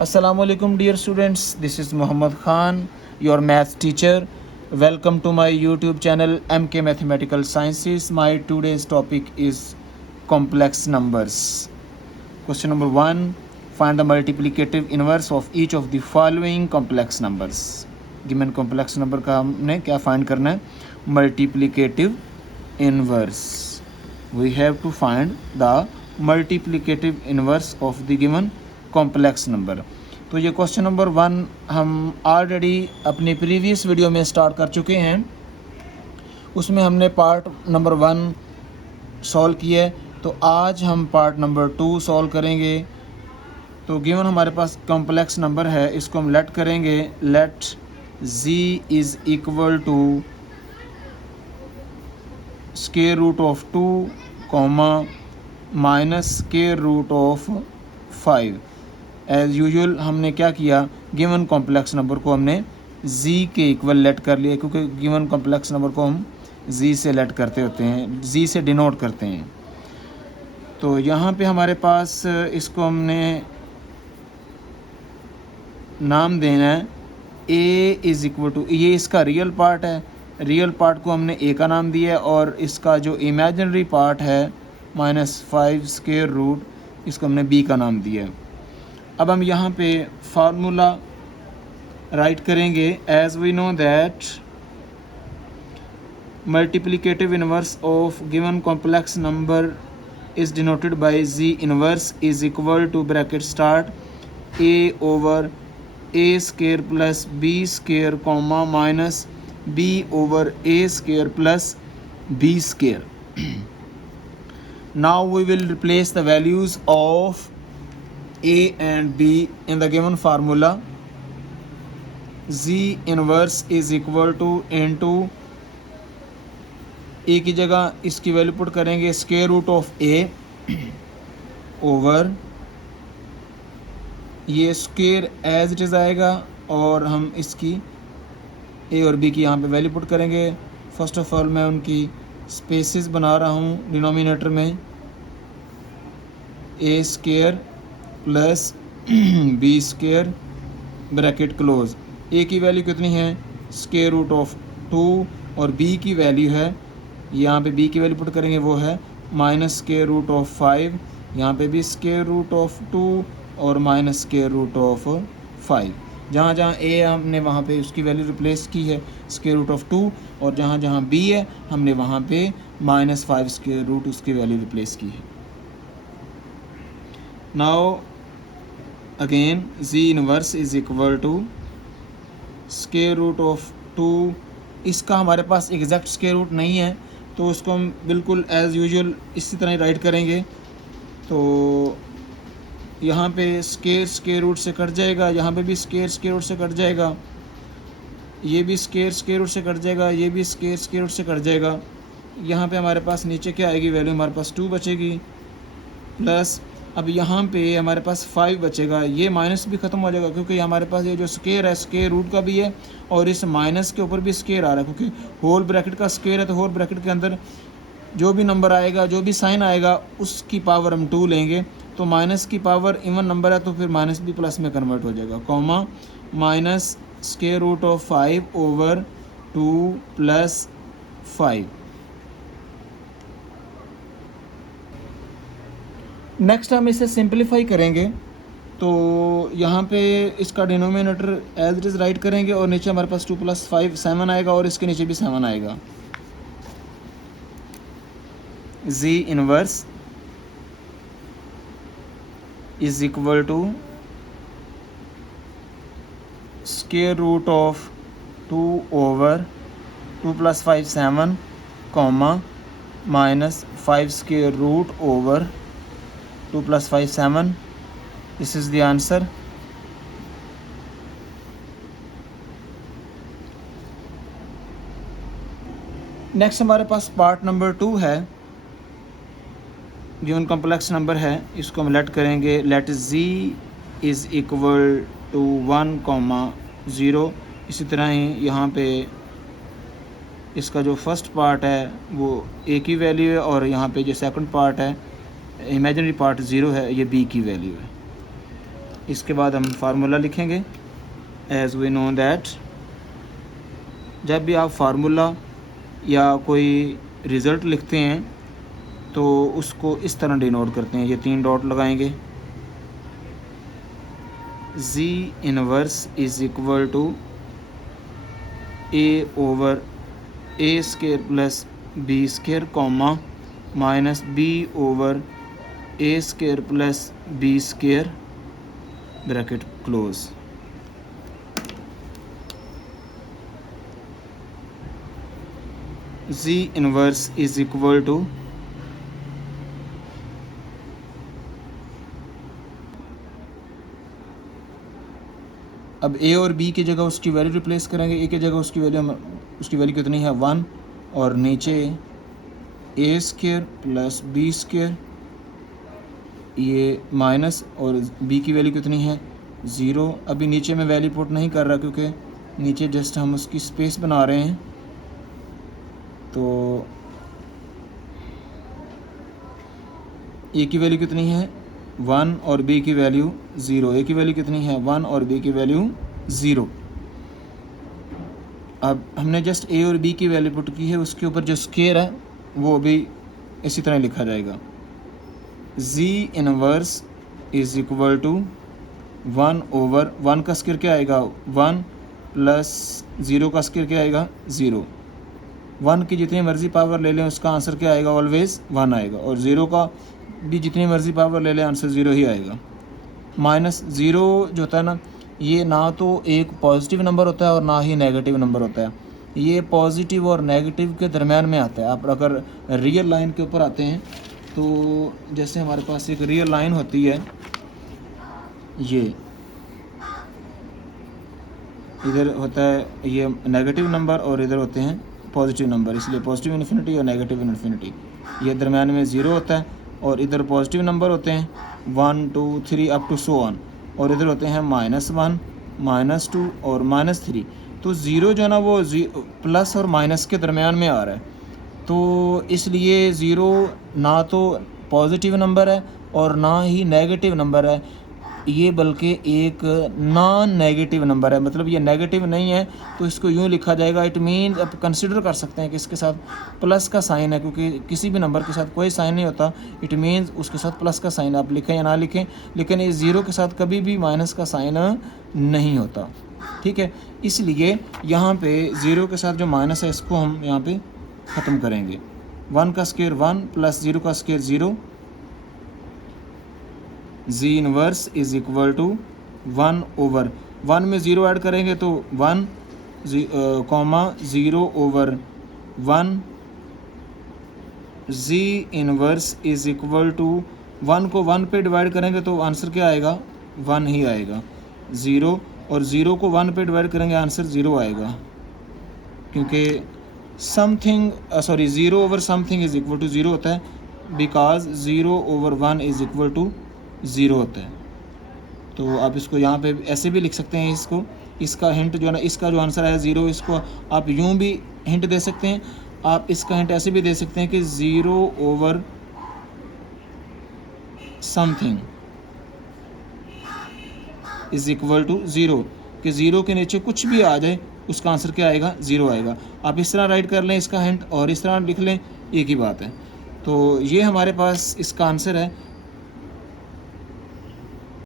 Assalamualaikum dear students, this is Muhammad Khan, your math teacher. Welcome to my YouTube channel MK Mathematical Sciences. My today's topic is complex numbers. Question number 1, find the multiplicative inverse of each of the following complex numbers. Given complex number का हमने क्या find करना है? Multiplicative inverse. We have to find the multiplicative inverse of the given complex number. तो ये question number 1 हम already अपनी previous video में स्टार्ट कर चुके हैं, उसमें हमने पार्ट नंबर 1 सॉल्व किया है। तो आज हम पार्ट नंबर 2 सॉल्व करेंगे। तो गिवन हमारे पास कॉम्प्लेक्स नंबर है, इसको हम लेट करेंगे, let z is equal to square root of 2 comma minus square root of 5। As usual हमने क्या किया, गिवन कॉम्प्लेक्स नंबर को हमने z के इक्वल लेट कर लिया, क्योंकि गिवन कॉम्प्लेक्स नंबर को हम z से लेट करते होते हैं, z से डिनोट करते हैं। तो यहाँ पे हमारे पास इसको हमने नाम देना है a इज़ इक्वल टू, ये इसका रियल पार्ट है, रियल पार्ट को हमने a का नाम दिया है, और इसका जो इमेजिनरी पार्ट है -5 स्क्वायर रूट, इसको हमने b का नाम दिया है। अब हम यहाँ पे फार्मूला राइट करेंगे। As we know that multiplicative inverse of given complex number is denoted by z inverse is equal to bracket start a over a square plus b square comma minus b over a square plus b square. Now we will replace the values of a and b in the given formula। z inverse is equal to into a की जगह इसकी value put करेंगे square root of a over ये square as it is आएगा, और हम इसकी a और b की यहाँ पे वैल्यू पुट करेंगे। फर्स्ट ऑफ ऑल मैं उनकी स्पेसिस बना रहा हूँ डिनोमिनेटर में, a square plus B square bracket close. A की वैल्यू कितनी है, स्क्वायर रूट ऑफ 2, और बी की वैल्यू है, यहाँ पे बी की वैल्यू पुट करेंगे, वो है माइनस स्क्वायर रूट ऑफ 5। यहाँ पे भी स्क्वायर रूट ऑफ 2 और माइनस स्क्वायर रूट ऑफ 5। जहाँ जहाँ ए हमने वहाँ पे उसकी वैल्यू रिप्लेस की है स्क्वायर रूट ऑफ 2, और जहाँ जहाँ बी है हमने वहाँ पे -5 स्क्वायर रूट उसकी वैल्यू रिप्लेस की है। Now again z inverse is equal to square root of 2। इसका हमारे पास एग्जैक्ट स्क्वायर रूट नहीं है, तो उसको हम बिल्कुल एज़ यूजुअल इसी तरह ही राइट करेंगे। तो यहाँ पे स्क्वायर रूट से कट जाएगा, यहाँ पे भी स्क्वायर रूट से कट जाएगा, ये भी स्क्वायर रूट से कट जाएगा, ये भी स्क्वायर रूट से कट जाएगा। यहाँ पे हमारे पास नीचे क्या आएगी वैल्यू, हमारे पास 2 बचेगी, प्लस अब यहाँ पे हमारे पास 5 बचेगा। ये माइनस भी ख़त्म हो जाएगा, क्योंकि हमारे पास ये जो स्क्वायर है स्क्वायर रूट का भी है, और इस माइनस के ऊपर भी स्क्वायर आ रहा है, क्योंकि होल ब्रैकेट का स्क्वायर है। तो होल ब्रैकेट के अंदर जो भी नंबर आएगा, जो भी साइन आएगा, उसकी पावर हम 2 लेंगे। तो माइनस की पावर इवन नंबर है, तो फिर माइनस भी प्लस में कन्वर्ट हो जाएगा, comma minus square root of 5 over 2 plus 5। Next हम इसे सिंप्लीफाई करेंगे। तो यहाँ पे इसका denominator as it is write करेंगे, और नीचे हमारे पास 2 + 5 7 आएगा, और इसके नीचे भी 7 आएगा। z inverse is equal to square root of 2 over 2 + 5 7 comma minus 5 square root over 2 + 5 7। This is the answer. Next हमारे पास पार्ट नंबर 2 है, गिवन कॉम्प्लेक्स नंबर है, इसको हम लेट करेंगे, let z is equal to 1, 0। इसी तरह ही यहाँ पे इसका जो फर्स्ट पार्ट है वो a की वैल्यू है, और यहाँ पे जो सेकंड पार्ट है इमेजिनरी पार्ट 0 है, ये b की वैल्यू है। इसके बाद हम फार्मूला लिखेंगे। एज़ वी नो दैट जब भी आप फार्मूला या कोई रिज़ल्ट लिखते हैं तो उसको इस तरह डिनोट करते हैं, ये 3 डॉट लगाएंगे। Z inverse is equal to A over A square plus B square comma minus B over A square plus B square bracket close. Z inverse is equal to अब ए और B की जगह उसकी value replace करेंगे। ए की जगह उसकी value कितनी है 1 और नीचे ए स्केयर प्लस बी स्केयर ये माइनस और बी की वैल्यू कितनी है 0। अभी नीचे में वैल्यू पुट नहीं कर रहा क्योंकि नीचे जस्ट हम उसकी स्पेस बना रहे हैं। तो ए की वैल्यू कितनी है 1 और बी की वैल्यू 0। ए की वैल्यू कितनी है 1 और बी की वैल्यू 0। अब हमने जस्ट ए और बी की वैल्यू पुट की है, उसके ऊपर जो स्केयर है वो भी इसी तरह लिखा जाएगा। Z inverse is equal to 1 over 1 का स्केयर क्या आएगा 1 प्लस 0 का स्केयर क्या आएगा 0। 1 की जितनी मर्ज़ी पावर ले लें उसका आंसर क्या आएगा ऑलवेज़ 1 आएगा, और 0 का भी जितनी मर्ज़ी पावर ले लें आंसर 0 ही आएगा। माइनस 0 जो होता है ना, ये ना तो एक पॉजिटिव नंबर होता है और ना ही नेगेटिव नंबर होता है, ये पॉजिटिव और नेगेटिव के दरमियान में आता है। आप अगर रियल लाइन के ऊपर आते हैं तो जैसे हमारे पास एक रियल लाइन होती है, ये इधर होता है ये नेगेटिव नंबर और इधर होते हैं पॉजिटिव नंबर, इसलिए पॉजिटिव इन्फिनिटी और नेगेटिव इन्फिनिटी, ये दरमियान में 0 होता है। और इधर पॉजिटिव नंबर होते हैं 1 2 3 अप टू सो ऑन, और इधर होते हैं -1 -2 और -3। तो 0 जो है ना वो प्लस और माइनस के दरमियान में आ रहा है, तो इसलिए 0 ना तो पॉजिटिव नंबर है और ना ही नेगेटिव नंबर है, ये बल्कि एक नॉन नेगेटिव नंबर है। मतलब ये नेगेटिव नहीं है तो इसको यूँ लिखा जाएगा, इट मीन आप कंसिडर कर सकते हैं कि इसके साथ प्लस का साइन है, क्योंकि किसी भी नंबर के साथ कोई साइन नहीं होता, इट मीन्स उसके साथ प्लस का साइन आप लिखें या ना लिखें, लेकिन इस 0 के साथ कभी भी माइनस का साइन नहीं होता। ठीक है, इसलिए यहाँ पे 0 के साथ जो माइनस है इसको हम यहाँ पे ख़त्म करेंगे। 1 का स्केयर 1 प्लस 0 का square 0। Z inverse is equal to 1 over 1 में 0 ऐड करेंगे तो 1 comma 0 over 1। Z inverse is equal to 1 को 1 पे डिवाइड करेंगे तो आंसर क्या आएगा 1 ही आएगा। 0 और 0 को 1 पे डिवाइड करेंगे आंसर 0 आएगा, क्योंकि something 0 over something is equal to 0 होता है, because 0 over 1 is equal to 0 होता है। तो आप इसको यहाँ पे ऐसे भी लिख सकते हैं, इसका हिंट जो है ना, इसका जो आंसर है 0, इसको आप यूँ भी हिंट दे सकते हैं। आप इसका हिंट ऐसे भी दे सकते हैं कि 0 over something is equal to 0, कि 0 के नीचे कुछ भी आ जाए उसका आंसर क्या आएगा 0 आएगा। आप इस तरह राइट कर लें इसका हिंट और इस तरह लिख लें, एक ही बात है। तो ये हमारे पास इसका आंसर है।